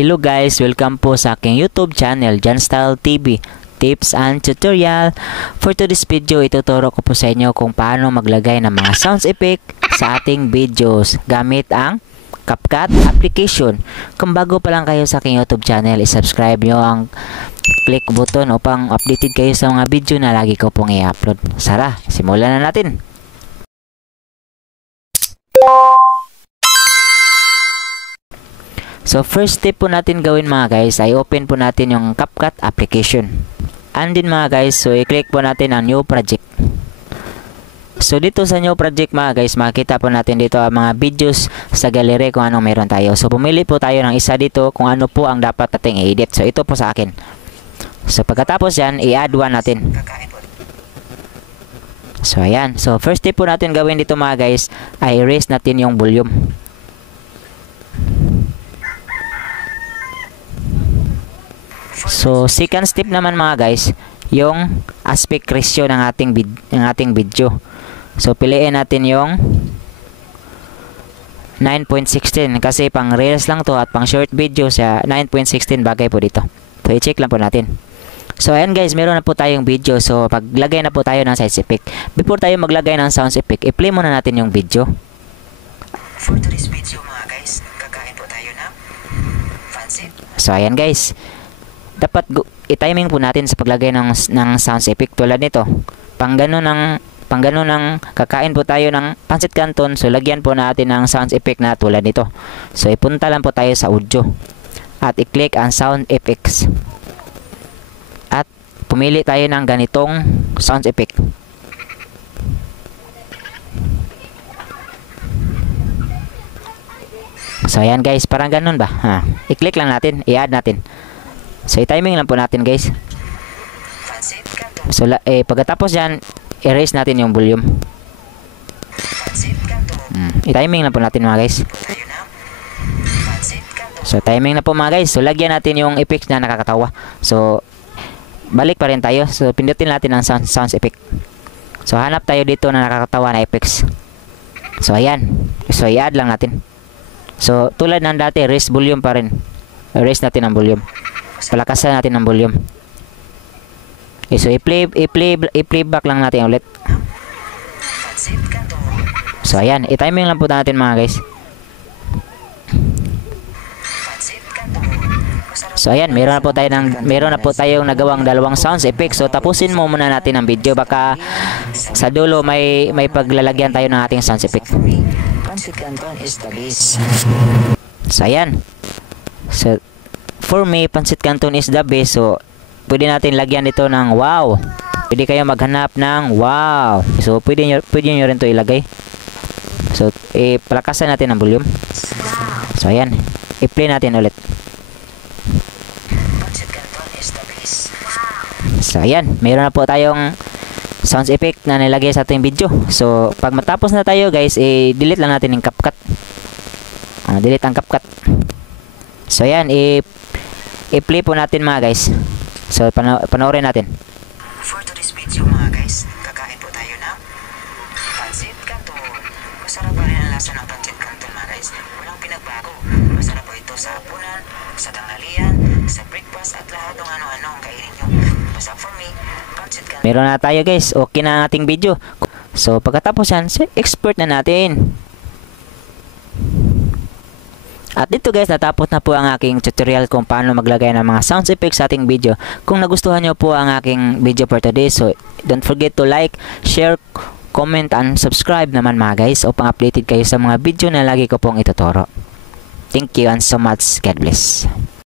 Hello guys, welcome po sa aking YouTube channel, Janstyle TV, Tips and Tutorial. For today's video, ituturo ko po sa inyo kung paano maglagay ng mga sounds effect sa ating videos gamit ang CapCut application. Kung bago pa lang kayo sa aking YouTube channel, isubscribe nyo ang click button upang updated kayo sa mga video na lagi ko pong i-upload. Sara, simulan na natin! So first step po natin gawin mga guys ay open po natin yung CapCut application. And din mga guys, so i-click po natin ang new project. So dito sa new project mga guys, makita po natin dito ang mga videos sa gallery kung anong meron tayo. So pumili po tayo ng isa dito kung ano po ang dapat nating i-edit. So ito po sa akin. So pagkatapos yan, i-add one natin. So ayan. So first step po natin gawin dito mga guys ay erase natin yung volume. So second step naman mga guys, yung aspect ratio ng ating video. So piliin natin yung 9.16 kasi pang reels lang to at pang short video sa 9.16 bagay po dito. So i-check lang po natin. So ayan guys, meron na po tayong video. So paglagay na po tayo ng sound effect. Before tayo maglagay ng sound effect, i-play muna natin yung video. For today's video mga guys, kakain po tayo ng pancit. So ayan guys, dapat i-timing po natin sa paglagay ng sound effect tulad nito. Pang ganun ng kakain po tayo ng pancit canton, so lagyan po natin ng sound effect na tulad nito. So ipunta lang po tayo sa audio at i-click ang sound effects. At pumili tayo ng ganitong sound effect. So ayan guys, parang ganun ba? I-click lang natin, i-add natin. So i-timing lang po natin guys. So pagkatapos yan, erase natin yung volume. I-timing lang po natin mga guys. So timing na po mga guys. So lagyan natin yung effects na nakakatawa. So balik pa rin tayo. So pindutin natin ang sound effect. So hanap tayo dito na nakakatawa na effects. So ayan. So i-add lang natin. So tulad ng dati, erase volume pa rin. Erase natin ang volume. Palakasan natin ang volume. Okay, so i-play back lang natin ulit. So ayan, i-timing lang po natin mga guys. So ayan, meron na po tayong nagawang dalawang sounds effect. So tapusin mo muna natin ang video, baka sa dulo may paglalagyan tayo ng ating sounds effect. So ayan. So for me, pancit canton is the best. So pwede natin lagyan ito ng wow. Pwede kayo maghanap ng wow. So pwede nyo rin to ilagay. So palakasan natin ang volume. So ayan, i-play natin ulit. So ayan, mayroon na po tayong sounds effect na nilagay sa ating video. So pag matapos na tayo guys, delete lang natin yung CapCut. Delete ang CapCut. So ayan, i-play po natin mga guys. So panoorin natin. For today's video mga guys, kakain po tayo ng pancit canton. Masarap pa rin ang lasa ng pancit canton mga guys. Walang pinagbago. Masarap po ito sa hapunan, sa tanghalian, sa breakfast at lahat ng ano-ano ang kainin nyo. Basta for me, pancit canton. Meron na tayo guys. Okay na ang ating video. So pagkatapos yan, export na natin. At dito guys, natapos na po ang aking tutorial kung paano maglagay ng mga sound effects sa ating video. Kung nagustuhan nyo po ang aking video for today, so don't forget to like, share, comment, and subscribe naman mga guys upang updated kayo sa mga video na lagi ko pong ituturo. Thank you and so much. God bless.